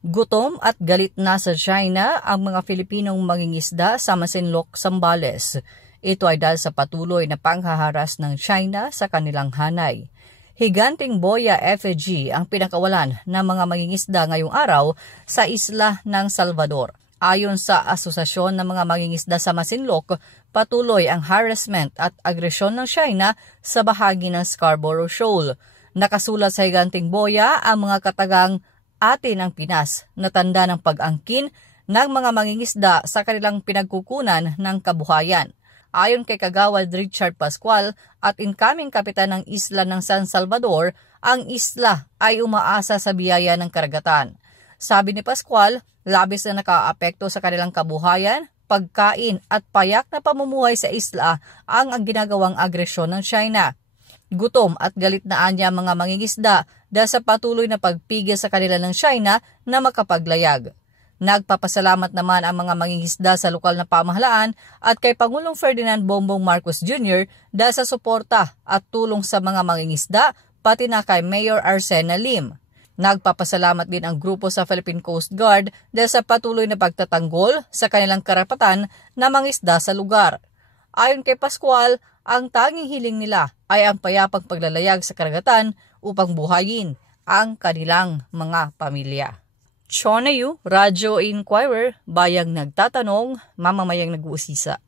Gutom at galit na sa China ang mga Filipinong mangingisda sa Masinloc, Zambales. Ito ay dahil sa patuloy na panghaharas ng China sa kanilang hanay. Higanting boya effigy ang pinakawalan ng mga mangingisda ngayong araw sa isla ng Salvador. Ayon sa Asosasyon ng mga mangingisda sa Masinloc, patuloy ang harassment at agresyon ng China sa bahagi ng Scarborough Shoal. Nakasulat sa higanting boya ang mga katagang "Atin ang Pinas" na tanda ng pag-angkin ng mga mangingisda sa kanilang pinagkukunan ng kabuhayan. Ayon kay Kagawad Richard Pascual at incoming kapitan ng isla ng San Salvador, ang isla ay umaasa sa biyaya ng karagatan. Sabi ni Pascual, labis na nakaapekto sa kanilang kabuhayan, pagkain at payak na pamumuhay sa isla ang ginagawang agresyon ng China. Gutom at galit na anya mga mangingisda dahil sa patuloy na pagpigil sa kanila ng China na makapaglayag. Nagpapasalamat naman ang mga mangingisda sa lokal na pamahalaan at kay Pangulong Ferdinand Bongbong Marcos Jr. dahil sa suporta at tulong sa mga mangingisda, pati na kay Mayor Arsena Lim. Nagpapasalamat din ang grupo sa Philippine Coast Guard dahil sa patuloy na pagtatanggol sa kanilang karapatan na mangisda sa lugar. Ayon kay Pascual, ang tanging hiling nila ay ang payapang paglalayag sa karagatan upang buhayin ang kanilang mga pamilya. Chonayu, Radyo Inquirer, bayang nagtatanong, mamamayang nag-uusisa.